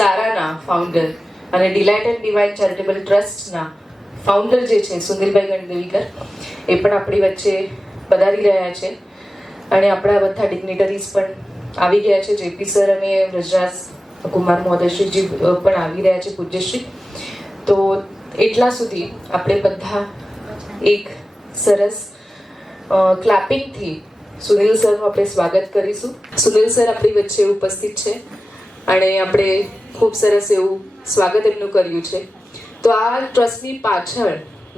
સારાના founder અને delight and divine charitable ટ્રસ્ટના founder જે છે સુનિલભાઈ ગણદેવીકર એ પણ આપણી વચ્ચે પધારી રહ્યા છે અને આપણા બધા ડિગ્નેટરીઝ પણ આવી ગયા છે. જેપી સર અને વ્રજરાજ કુમાર મહોદયશ્રીજી પણ આવી રહ્યા છે, પૂજ્યશ્રી. તો એટલા સુધી આપણે બધા એક સરસ ક્લેપિંગથી સુનિલ સરનું આપણે સ્વાગત કરીશું. સુનિલ સર આપણી વચ્ચે ઉપસ્થિત છે અને આપણે ખૂબ સરસ એવું સ્વાગત એમનું કર્યું છે. તો આ ટ્રસ્ટની પાછળ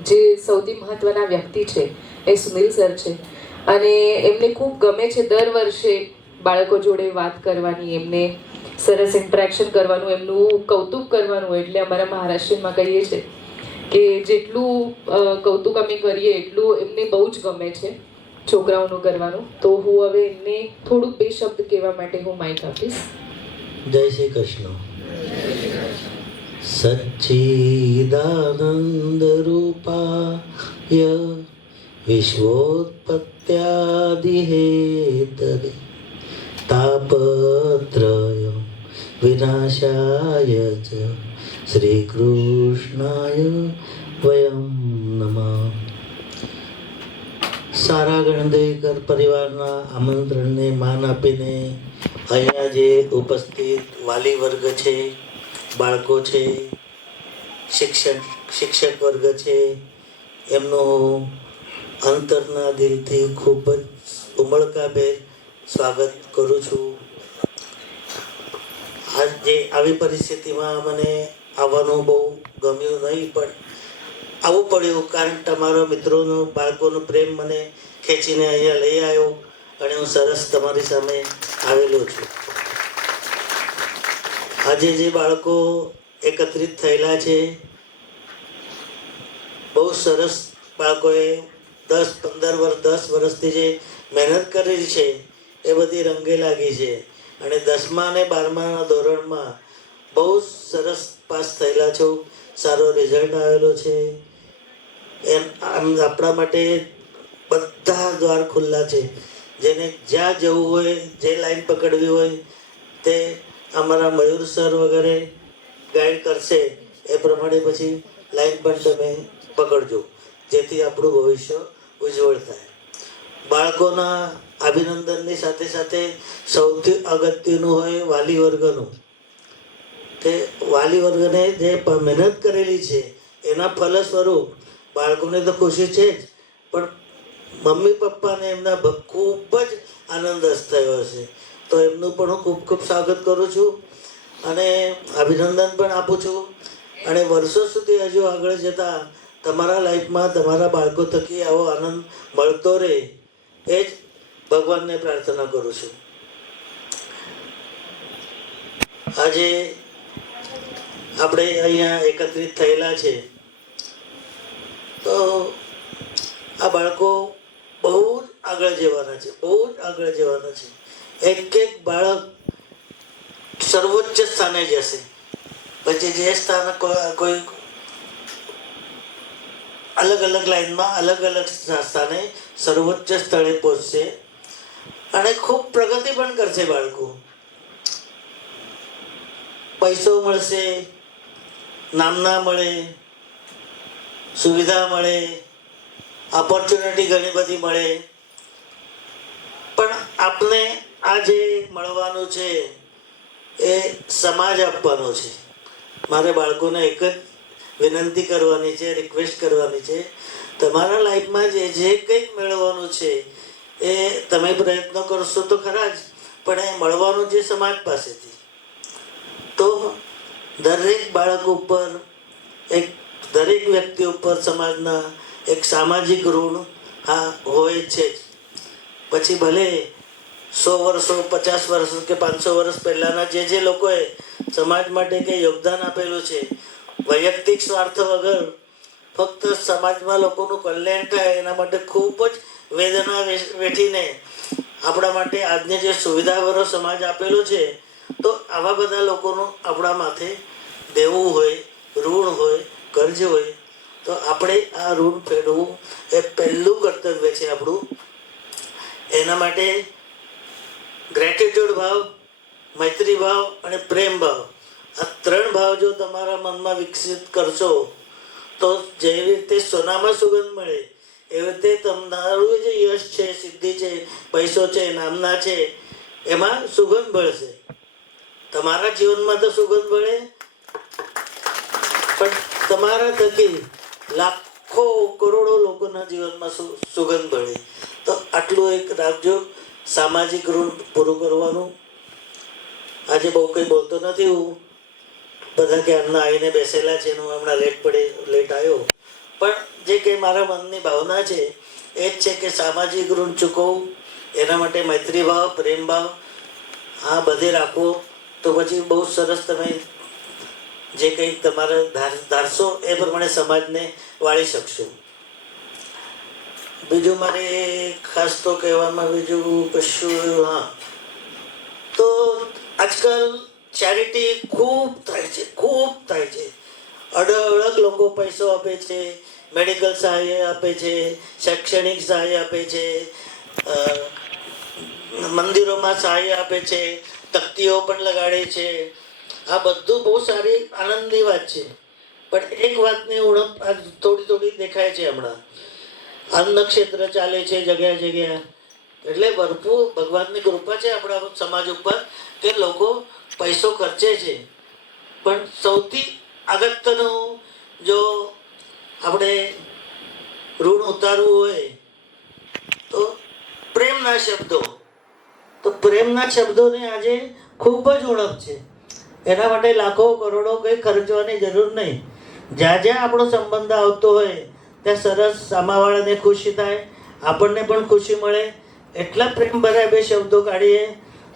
જે સૌથી મહત્વના વ્યક્તિ છે એ સુનિલ સર છે અને એમને ખૂબ ગમે છે દર વર્ષે બાળકો જોડે વાત કરવાની, એમને સરસ ઇન્ટરેક્શન કરવાનું, એમનું કૌતુક કરવાનું. એટલે અમારા મહારાષ્ટ્રમાં કહીએ છીએ કે જેટલું કૌતુક અમે કરીએ એટલું એમને બહુ જ ગમે છે છોકરાઓનું કરવાનું. તો હું હવે એમને થોડુંક બે શબ્દ કહેવા માટે હું માઇક આપીશ. જય શ્રી કૃષ્ણ. સચ્ચિદાનંદ રૂપાય વિશ્વોત્પત્યાદિ હેતવે તાપત્રય વિનાશાય ચ શ્રી કૃષ્ણાય વયમ નમઃ. સારા ગણદેવીકર પરિવારના આમંત્રણને માન આપીને અહીંયા જે ઉપસ્થિત વાલી વર્ગ છે, બાળકો છે, શિક્ષક વર્ગ છે, એમનું અંતરના દિલથી ખૂબ જ ઉમળકાભેર સ્વાગત કરું છું. આજે આવી પરિસ્થિતિમાં મને આવવાનું બહુ ગમ્યું નહીં, પણ આવવું પડ્યું કારણ તમારા મિત્રોનો બાળકોનો પ્રેમ મને ખેંચીને અહીંયા લઈ આવ્યો અને હું સરસ તમારી સામે આવેલો છું. આજે જે બાળકો એકત્રિત થયેલા છે, બહુ સરસ બાળકોએ 10 વર્ષથી જે મહેનત કરેલી છે એ બધી રંગે લાગી છે અને 10મા અને 12મા ધોરણમાં બહુ સરસ પાસ થયેલા છો. સારો રિઝલ્ટ આવેલો છે. એમ આપણા માટે બધા દ્વાર ખુલ્લા છે. જેને જ્યાં જવું હોય, જે લાઈન પકડવી હોય તે અમારા મયુર સર વગેરે ગાઈડ કરશે. એ પ્રમાણે પછી લાઈન પણ તમે પકડજો, જેથી આપણું ભવિષ્ય ઉજ્જવળ થાય. બાળકોના અભિનંદનની સાથે સાથે સૌથી અગત્યનું હોય વાલી વર્ગનું. તે વાલી વર્ગને જે મહેનત કરેલી છે એના ફલ સ્વરૂપ બાળકોને તો ખુશી છે જ, પણ મમ્મી પપ્પાને એમના ખૂબ જ આનંદ થયો હશે. તો એમનું પણ હું ખૂબ ખૂબ સ્વાગત કરું છું અને અભિનંદન પણ આપું છું. અને વર્ષો સુધી હજુ આગળ જતાં તમારા લાઈફમાં તમારા બાળકો થકી આવો આનંદ મળતો રહે એ જ ભગવાનને પ્રાર્થના કરું છું. આજે આપણે અહીંયા એકત્રિત થયેલા છે તો આ બાળકો બહુ જ આગળ જવાના છે, બહુ જ આગળ જવાના છે. એક એક બાળક સર્વોચ્ચ સ્થાને જશે. પછી જે સ્થાન કોઈ અલગ અલગ લાઈનમાં અલગ અલગ સ્થાને સર્વોચ્ચ સ્થળે પહોંચશે અને ખૂબ પ્રગતિ પણ કરશે. બાળકો પૈસો મળશે, નામના મળે, સુવિધા મળે, ઓપોર્ચ્યુનિટી ઘણી બધી મળે, પણ આપને આ જે મળવાનું છે એ સમાજ આપવાનો છે. મારે બાળકોને એક જ વિનંતી કરવાની છે, રિક્વેસ્ટ કરવાની છે, તમારા લાઈફમાં જે કંઈક મેળવવાનું છે એ તમે પ્રયત્ન કરશો તો ખરા જ, પણ એ મળવાનું છે સમાજ પાસેથી. તો દરેક બાળક ઉપર, દરેક વ્યક્તિ ઉપર સમાજના એક સામાજિક ઋણ હા હોય છે જ. પછી ભલે 100 વર્ષો, 50 વર્ષ કે 500 વર્ષ પહેલાંના જે લોકોએ સમાજ માટે કંઈ યોગદાન આપેલું છે, વૈયક્તિક સ્વાર્થ વગર ફક્ત સમાજમાં લોકોનું કલ્યાણ થાય એના માટે ખૂબ જ વેદના વેઠીને આપણા માટે આજને જે સુવિધાવાળો સમાજ આપેલો છે, તો આવા બધા લોકોનું આપણા માથે દેવું હોય, ઋણ હોય, કર્જ હોય, તો આપણે આ ઋણ ફેરવવું એ પહેલું કર્તવ્ય છે આપણું. એના માટે ગ્રેટિટ્યૂડ ભાવ, મૈત્રી ભાવ અને પ્રેમ ભાવ આ 3 ભાવ જો તમારા મનમાં વિકસિત કરશો તો જેવી રીતે સોનામાં સુગંધ મળે એવી રીતે તમારું જે યશ છે, સિદ્ધિ છે, પૈસો છે, નામના છે, એમાં સુગંધ મળશે. તમારા જીવનમાં તો સુગંધ મળે, પણ તમારા થકી લાખો કરોડો લોકોના જીવનમાં સુગંધ મળે. તો આટલું એક રાખજો, સામાજિક ઋણ પૂરું કરવાનું. આજે બહુ કંઈ બોલતો નથી હું, બધા ક્યારના આવીને બેસેલા છે, હું હમણાં લેટ આવ્યો, પણ જે કંઈ મારા મનની ભાવના છે એ જ છે કે સામાજિક ઋણ ચૂકવવું, એના માટે મૈત્રી ભાવ, પ્રેમ ભાવ આ બધે રાખવો, તો પછી બહુ સરસ તમે જે કંઈ તમારે ધારશો એ પ્રમાણે સમાજને વાળી શકશો. બીજું મારે ખાસ તો કહેવામાં બીજું કશું, હા, તો આજકાલ ચેરિટી ખૂબ થાય છે. અડગ લોકો પૈસો આપે છે, મેડિકલ સહાય આપે છે, શૈક્ષણિક સહાય આપે છે, મંદિરોમાં સહાય આપે છે, તકતીઓ પણ લગાડે છે. આ બધું બહુ સારી આનંદની વાત છે, પણ એક વાતની ઉણપ આ થોડી દેખાય છે હમણાં. અન્ન ક્ષેત્ર ચાલે છે જગ્યા, એટલે ભરપૂર ભગવાનની કૃપા છે આપણા સમાજ ઉપર કે લોકો પૈસો ખર્ચે છે, પણ સૌથી અગત્યનું જો આપણે ઋણ ઉતારવું હોય તો પ્રેમના શબ્દો. તો પ્રેમના શબ્દોને આજે ખૂબ જ ઉણપ છે. એના માટે લાખો કરોડો કંઈ ખર્ચવાની જરૂર નહીં. જ્યાં આપણો સંબંધ આવતો હોય ત્યાં સરસ સામાવાળાને ખુશી થાય, આપણને પણ ખુશી મળે. એટલા પ્રેમ ભર્યા 2 શબ્દો કાઢીએ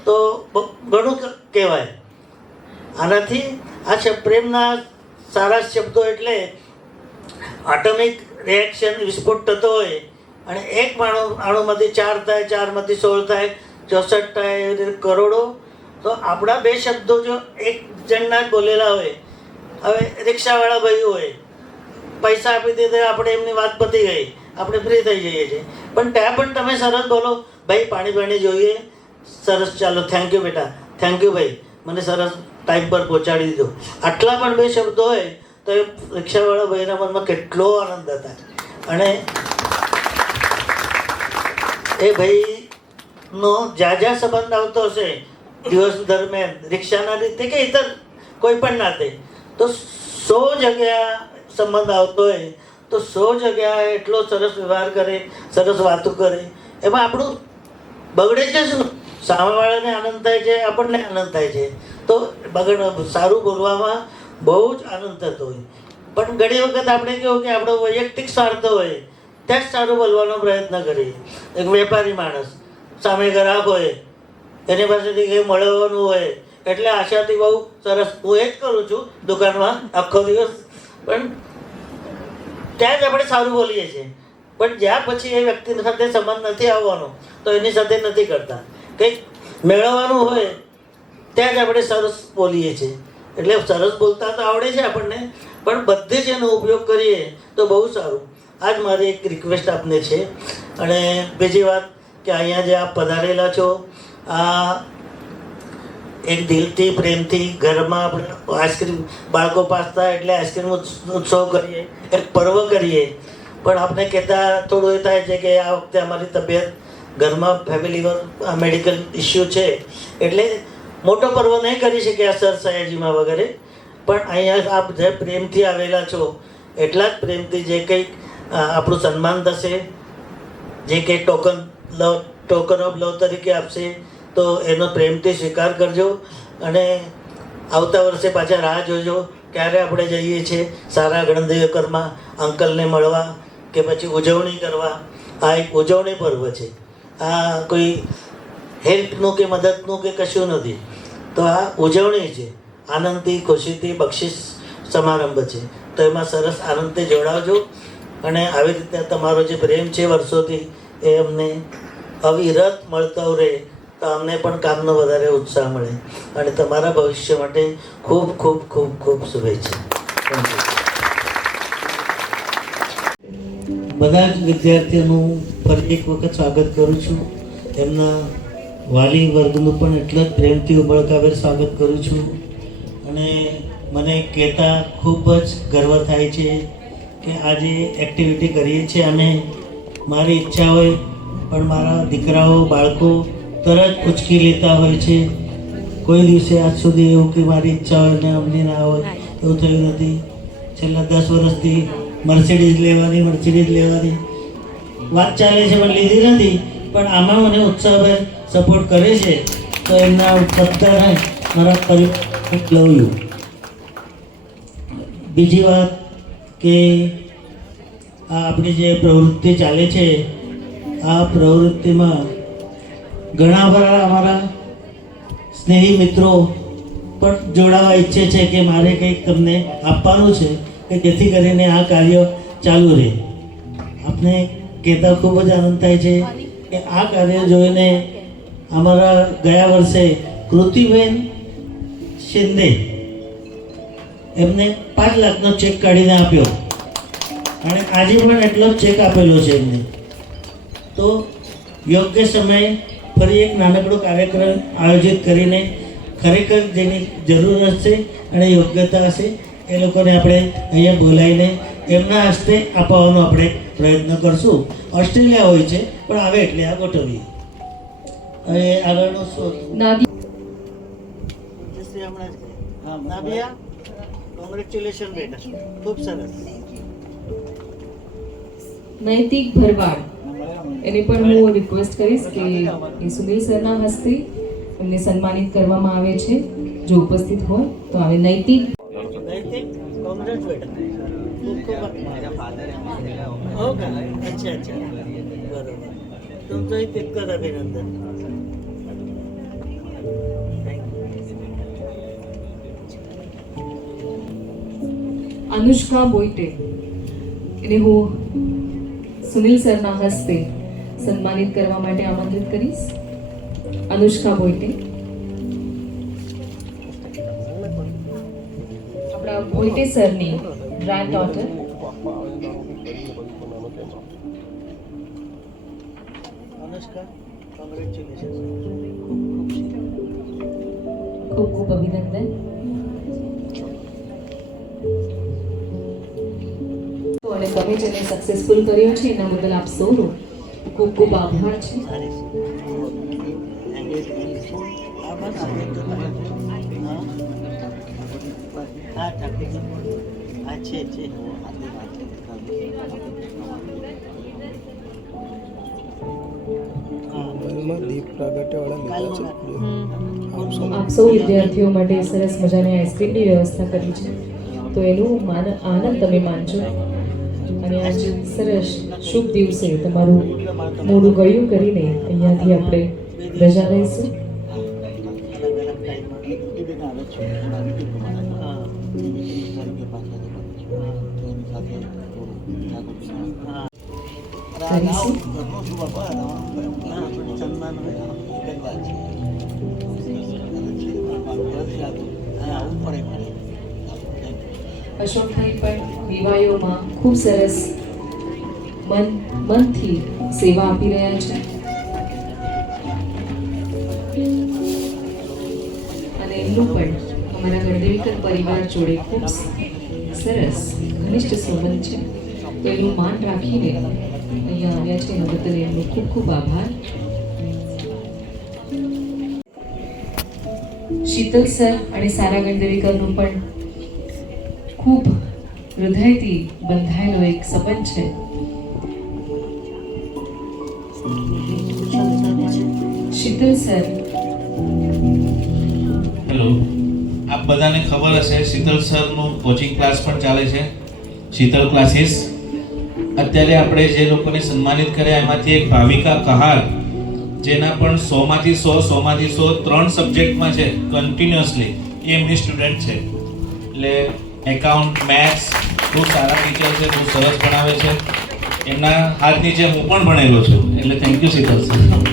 તો ઘણું કહેવાય. આનાથી આ પ્રેમના સારા શબ્દો એટલે એટમિક રિએક્શન, વિસ્ફોટ થતો હોય અને એક અણુમાંથી 4 થાય, 4માંથી 16 થાય, 64 થાય, એવી રીતે કરોડો. તો આપણા 2 શબ્દો જો એક જણના જ બોલેલા હોય, હવે રિક્ષાવાળા ભાઈ હોય, પૈસા આપી દીધે આપણે એમની વાત પતી ગઈ, આપણે ફ્રી થઈ જઈએ છીએ, પણ ત્યાં પણ તમે સરસ બોલો, ભાઈ પાણી જોઈએ, સરસ, ચાલો, થેન્ક યુ બેટા, થેન્ક યુ ભાઈ, મને સરસ ટાઈમ પર પહોંચાડી દીધો. આટલા પણ 2 શબ્દો હોય તો એ રિક્ષાવાળા ભાઈના મનમાં કેટલો આનંદ હતા. અને એ ભાઈનો જ્યાં સંબંધ આવતો હશે દિવસ દરમિયાન, રિક્ષાના રીતે કે ઇતર કોઈ પણ નાતે, તો 100 જગ્યા સંબંધ આવતો હોય તો 100 જગ્યાએ એટલો સરસ વ્યવહાર કરે, સરસ વાતો કરે. એમાં આપણું બગડે છે શું? સામેવાળાને આનંદ થાય છે, આપણને આનંદ થાય છે. તો સારું બોલવામાં બહુ જ આનંદ થતો હોય. પણ ઘણી વખત આપણે કેવું કે આપણો વૈયક્તિક સ્વાર્થ હોય ત્યાં જ સારું બોલવાનો પ્રયત્ન કરીએ. એક વેપારી માણસ સામે ગ્રાહક હોય, એની પાસેથી કંઈ મળવાનું હોય એટલે આશાથી બહુ સરસ, હું એ જ કરું છું દુકાનમાં આખો દિવસ, પણ ત્યાં જ આપણે સારું બોલીએ છીએ. પણ જ્યાં પછી એ વ્યક્તિ સાથે સંબંધ નથી આવવાનો તો એની સાથે નથી કરતા. કંઈક મેળવવાનું હોય ત્યાં જ આપણે સરસ બોલીએ છીએ. એટલે સરસ બોલતા તો આવડે છે આપણને, પણ બધે જ એનો ઉપયોગ કરીએ તો બહુ સારું. આ જ મારી એક રિક્વેસ્ટ આપને છે. અને બીજી વાત કે અહીંયા જે આપ પધારેલા છો, આ એક દિલથી, પ્રેમથી ઘરમાં આપણે આઈસ્ક્રીમ, બાળકો પાસતા એટલે આઈસ્ક્રીમ ઉત્સવ કરીએ, એક પર્વ કરીએ. પણ આપણે કહેતા થોડું એ થાય છે કે આ વખતે અમારી તબિયત ઘરમાં ફેમિલી મેડિકલ ઇસ્યુ છે એટલે મોટો પર્વ નહીં કરી શક્યા સર સયાજીમાં વગેરે. પણ અહીંયા આપ જે પ્રેમથી આવેલા છો એટલા જ પ્રેમથી જે કંઈક આપણું સન્માન થશે, જે કંઈ ટોકન ઓફ લવ તરીકે આપશે તો એનો પ્રેમથી સ્વીકાર કરજો. અને આવતા વર્ષે પાછા રાહ જોજો ક્યારે આપણે જઈએ છીએ સારા ગણદેવકરમાં અંકલને મળવા કે પછી ઉજવણી કરવા. આ એક ઉજવણી પર્વ છે, આ કોઈ હેલ્પનું કે મદદનું કે કશું નથી. તો આ ઉજવણી છે, આનંદથી, ખુશીથી, બક્ષિસ સમારંભ છે. તો એમાં સરસ આનંદથી જોડાવજો. અને આવી રીતે તમારો જે પ્રેમ છે વર્ષોથી એ અમને અવિરત મળતો રહે તો અમને પણ કામનો વધારે ઉત્સાહ મળે. અને તમારા ભવિષ્ય માટે ખૂબ ખૂબ ખૂબ ખૂબ શુભેચ્છા. બધા જ વિદ્યાર્થીઓનું ફરી એક વખત સ્વાગત કરું છું. એમના વાલી વર્ગનું પણ એટલા જ પ્રેમથી ઉમળકાભેર સ્વાગત કરું છું. અને મને કહેતા ખૂબ જ ગર્વ થાય છે કે આજે એક્ટિવિટી કરીએ છીએ અમે. મારી ઈચ્છા હોય પણ મારા દીકરાઓ બાળકો તરત ઉચકી લેતા હોય છે. કોઈ દિવસે આજ સુધી એવું કે મારી ઈચ્છા હોય ને અમને ના હોય એવું થયું નથી. છેલ્લા 10 વર્ષથી મર્સિડીઝ લેવાની વાત ચાલે છે પણ લીધી નથી. પણ આમાં મને ઉત્સાહભેર સપોર્ટ કરે છે તો એમના બધાને મારા પરિવાર લઉં. બીજી વાત કે આ આપણી જે પ્રવૃત્તિ ચાલે છે આ પ્રવૃત્તિમાં ઘણા બધા અમારા સ્નેહી મિત્રો પણ જોડાવા ઈચ્છે છે કે મારે કંઈક તમને આપવાનું છે કે જેથી કરીને આ કાર્ય ચાલુ રહે. આપણે કહેતા ખૂબ જ આનંદ થાય છે કે આ કાર્ય જોઈને અમારા ગયા વર્ષે કૃતિબેન શિંદે એમને 5 લાખનો ચેક કાઢીને આપ્યો અને આજે પણ એટલો જ ચેક આપેલો છે એમને. તો યોગ્ય સમયે ફરી એક નાનકડો કાર્યક્રમ આયોજિત કરીને ખરેખર જેની જરૂર હશે અને યોગ્યતા હશે એ લોકોને આપણે અહીંયા બોલાવીને એમના હસ્તે અપાવવાનો આપણે પ્રયત્ન કરશું. ઓસ્ટ્રેલિયા હોય છે પણ આવે એટલે આ ગોઠવીએ. હવે આગળનો શું નાબિયા, કોંગ્રેચ્યુલેશન બેટા, ખૂબ સરસ. નૈતિક ભરવાડ એને પણ હું રિક્વેસ્ટ કરીશ કે એ સુનિલ સરના હસ્તે એમને સન્માનિત કરવામાં આવે છે. જો ઉપસ્થિત હોય તો આવે. નૈતિક કોંગ્રેસ બેટા, ખૂબ ખૂબ अच्छा बरोबर. तुमचंही तितकंच अभिनंदन. અનુષ્કા બોઈટે એને હું સુનિલ સરના હસ્તે સન્માનિત કરવા માટે આમંત્રિત કરીશ. અનુષ્કા બોઈટે આપણા બોઈટે સરની ગ્રાન્ડ ડોટર. अनुष्का, કોંગ્રેચ્યુલેશન. ખૂબ ખૂબ અભિનંદન. અને તમે જેને સક્સેસફુલ કર્યો છે એના બદલ આપ સૌનો ખૂબ ખૂબ આભાર છે. દીપ પ્રાગટ્યવાળા આપ સૌ વિદ્યાર્થીઓ માટે સરસ મજાની આઈસ્ક્રીમની વ્યવસ્થા કરી છે તો એનું આનંદ તમે માનજો. અને આજ સરસ શુભ દિવસે તમારું મોડું ગળ્યું કરીને અહીંયાથી આપણે રજા લઈશું. અશોકભાઈ પણ વિવાહોમાં ખૂબ સરસ મનથી સેવા આપી રહ્યા છે અને એમનું પણ અમારા ગણદેવીકર પરિવાર જોડે ખૂબ સરસ ઘનિષ્ઠ સંબંધ છે. તો એનું માન રાખીને અહીંયા આવ્યા છે એના બદલ એમનો ખૂબ ખૂબ આભાર. શીતલ સર અને સારા ગણદેવીકરનું પણ ખૂબ હૃદયથી બંધાયેલો એક સંબંધ છે. Sheetal sir, hello. આપ બધાને ખબર હશે શીતલ સરનું કોચિંગ ક્લાસ પણ ચાલે છે, શીતલ ક્લાસીસ. અત્યારે આપણે જે લોકોને સન્માનિત કર્યા એમાંથી એક ભાવિકા કહાર, જેના પણ 100માંથી 100 3 સબ્જેક્ટમાં છે કન્ટિન્યુઅસલી, એ એમની સ્ટુડન્ટ છે. એટલે એકાઉન્ટ, મેથ્સ બહુ સારા ટીચર છે, બહુ સરસ ભણાવે છે. એમના હાથ નીચે હું પણ ભણેલો છું, એટલે થેન્ક યુ શીતલ સર.